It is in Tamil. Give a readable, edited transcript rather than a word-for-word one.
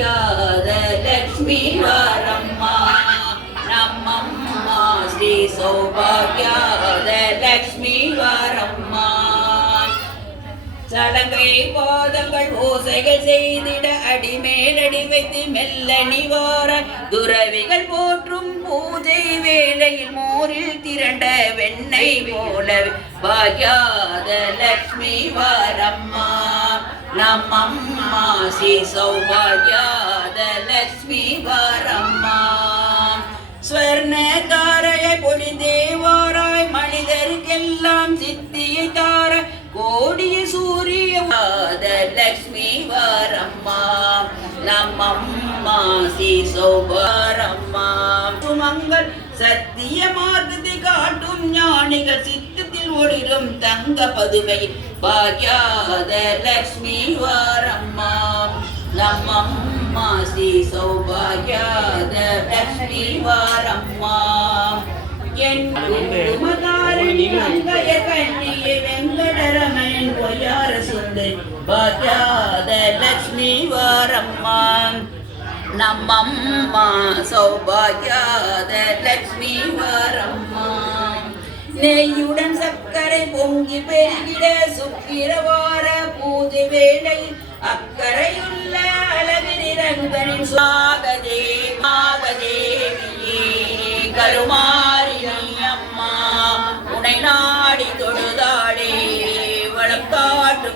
ಸೌಭಾಗ್ಯದ ಲಕ್ಷ್ಮೀ ವಾರಮ್ಮ ನಮ್ಮಮ್ಮ ಶ್ರೀ ಸೌಭಾಗ್ಯದ ಲಕ್ಷ್ಮೀ ವಾರಮ್ಮ சலங்கை பாதங்கள் ஓசைகள் செய்திட அடிமேலடி வைத்து மெல்ல நிவார துறவிகள் போற்றும் பூஜை வேளையில் மோரில் திரண்ட வெண்ணெய் போல பாக்யாத லக்ஷ்மி வாரம்மா நம்மம்மா ஸ்ரீ சௌபாக்யாத லக்ஷ்மி வாரம்மா ஸ்வர்ணதாரையை பொழிதேவாராய் மனிதருக்கெல்லாம் சித்தியை தார கோடிய சூரிய லக்ஷ்மி வாரம்மா நம்மம்மா ஸ்ரீ சௌபாரம்மா சுமங்கள் சத்திய மார்க்கத்தை காட்டும் ஞானிகள் சித்தத்தில் ஒளிரும் தங்க பதுமை பாக்யாத லக்ஷ்மி வாரம்மா நம்மம்மா ஸ்ரீ சௌபாக்யாத லக்ஷ்மி வாரம்மா என் குடும்பதாரிணி அங்கைய கண்ணியை வெங்கடரமன் பொய்யார சுந்தரி பாக்யாத லக்ஷ்மி வாரம்மா நம்மம்மா சௌபாக்யாத லக்ஷ்மி வாரம்மா நெய்யுடன் சர்க்கரை பொங்கி பெருகிட சுக்கிரவார பூஜை வேளையில் அக்கறையுள்ள அழகிரங்கனின் சுவாகதே மாகதேவியே கருமா